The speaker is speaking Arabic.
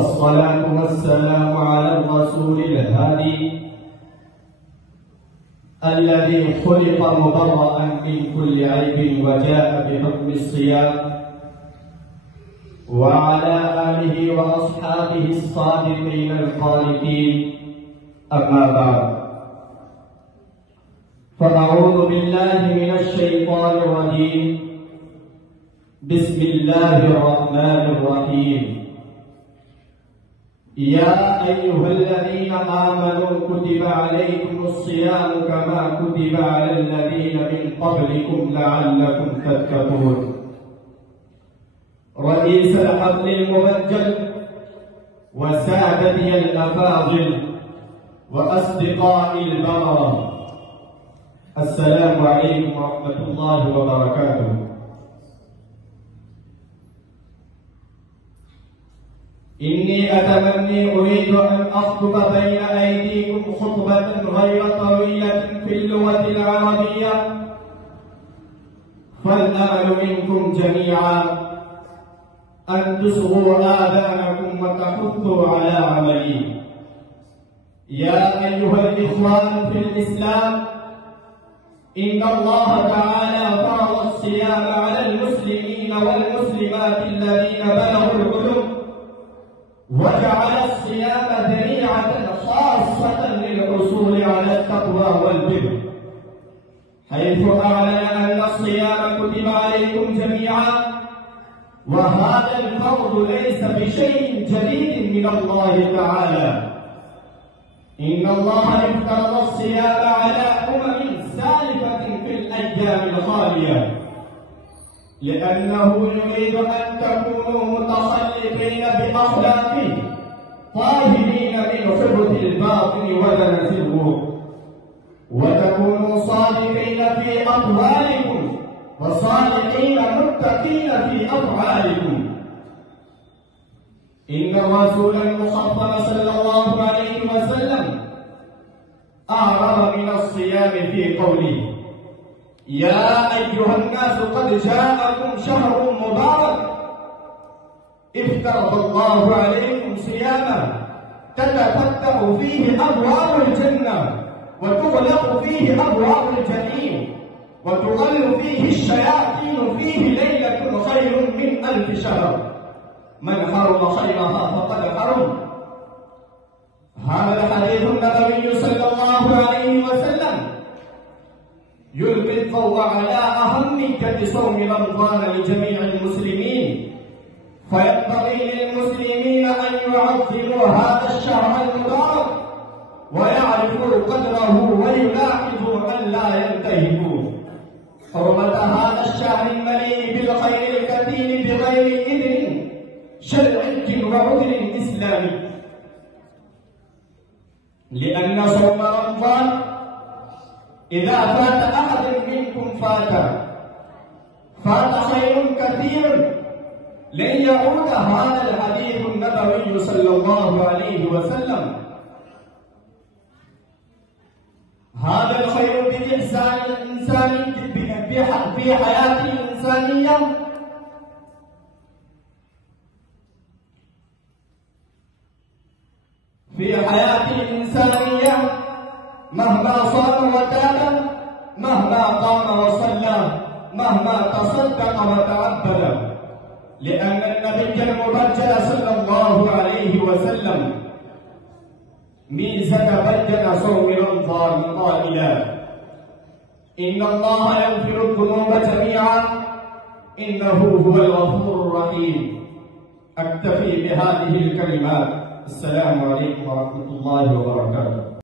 والصلاة والسلام على الرسول الهادي الذي خلق مبرأ من كل عيب وجاء بحكم الصيام، وعلى آله وأصحابه الصادقين الخالدين. أما بعد، فأعوذ بالله من الشيطان الرجيم. بسم الله الرحمن الرحيم. يا أيها الذين آمنوا كتب عليكم الصيام كما كتب على الذين من قبلكم لعلكم تتقون. رئيس الحفل المبجل وسادتي الأفاضل وأصدقائي البررة، السلام عليكم ورحمة الله وبركاته. إني أريد أن أخطب بين أيديكم خطبة غير طويلة في اللغة العربية، فالأمل منكم جميعا أن تصغوا آذانكم وتحثوا على عملي. يا أيها الإخوان في الإسلام، إن الله تعالى فرض الصيام على المسلمين والمسلمات الذين بلغوا الحلم، وجعل الصيام ذريعة خاصة للحصول على التقوى والبر، حيث أعلن أن الصيام كتب عليكم جميعا، وهذا الفرض ليس بشيء جديد من الله تعالى. إن الله افترض الصيام على سالفة في الأيام الخالية، لأنه يريد أن تكونوا متخلقين بأخلاقه، طاهرين من خبث الباطن ودنس الروح، وتكونوا صادقين في أقوالكم وصادقين متقين في أفعالكم. إن الرسول المخطب صلى الله عليه وسلم أعرض من الصيام في قوله: يا أيها الناس قد جاءكم شهر مبارك افترض الله عليكم صياما تتفتح فيه أبواب الجنة وتغلق فيه أبواب الجحيم وتغل فيه الشياطين، فيه ليلة خير من 1000 شهر، من حرم خيرها فقد حرم. هذا الحديث النبوي صلى الله عليه وسلم يلقي الضوء على أهمية صوم رمضان لجميع المسلمين، فينبغي للمسلمين أن يعظموا هذا الشهر المبارك ويعرفوا قدره ويلاحظوا أن لا ينتهكوا حرمة هذا الشهر المليء بالخير الكثير بغير إذن شرعي وعذر إسلامي. لأن صوم رمضان إذا فات أحد منكم فات خير كثير لن يعود هذا الحديث النبوي صلى الله عليه وسلم. هذا الخير بإحسان الإنسان في حياته الإنسانية مهما صام وتاب، مهما قام وصلى، مهما تصدق وتعبد، لأن النبي المبجل صلى الله عليه وسلم ميزة بجل صوم رمضان قائلا: إن الله يغفر الذنوب جميعا إنه هو الغفور الرحيم. أكتفي بهذه الكلمات. السلام عليكم ورحمة الله وبركاته.